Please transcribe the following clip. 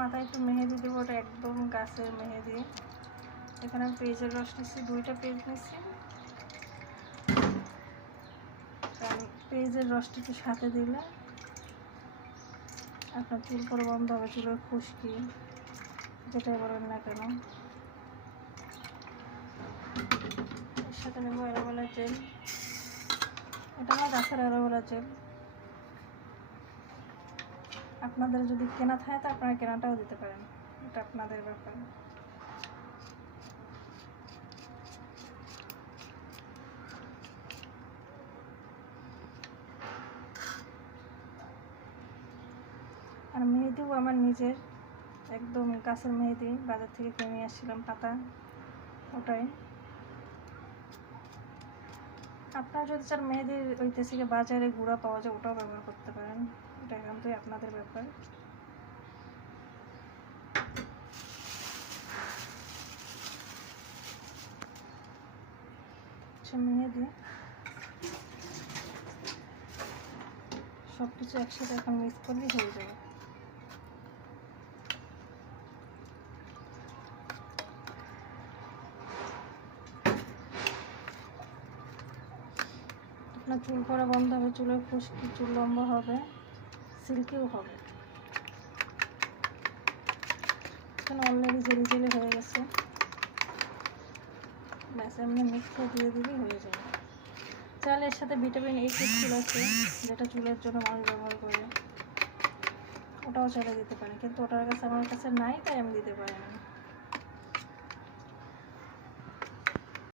মাথায় একটু মেহেদি দেবো, ওটা একদম গাছের মেহেদি। এখানে আমি পেঁয়াজের রস নিচ্ছি, 2টা পেঁয়াজ নিচ্ছি, কারণ পেঁয়াজের রসটা একটু সাথে দিলে আপনার চুল পড়া বন্ধ হবে, চুলের খুশকি যেটাই বলেন না কেন। এর সাথে নেবো অ্যালোভেরা জেল, এটা আমার গাছের অ্যালোভেরা জেল। আপনাদের যদি কেনা থাকে তো আপনারা কেনাটাও দিতে পারেন, এটা আপনাদের ব্যাপার। আর মেহেদিও আমার নিজের একদম গাছের মেহেদি, বাজার থেকে কিনে নিয়ে আসছিলাম পাতা, ওটাই। আপনারা যদি চান মেহেদির ওইতেছে বাজারে গুঁড়া পাওয়া যায়, ওটাও ব্যবহার করতে পারেন, এটা কিন্তু আপনাদের ব্যাপার। মেহেদি সব কিছু একসাথে এখন মিক্স করলেই হয়ে যাবে। আপনার চুল পড়া বন্ধ হবে, চুলের খুশকি, চুল লম্বা হবে, সিল্কিও হবে। এখানে অলরেডি জেলি জেলি হয়ে গেছে, ব্যাস এমনি মিক্স দিয়ে দিলেই হয়ে যাবে। চাইলে এর সাথে ভিটামিন A ক্যাপসুল আছে, যেটা চুলের জন্য মানুষ ব্যবহার করে, ওটাও চাইলে দিতে পারে, কিন্তু ওটার কাছে আমার কাছে নাই, তাই আমি দিতে পারি না।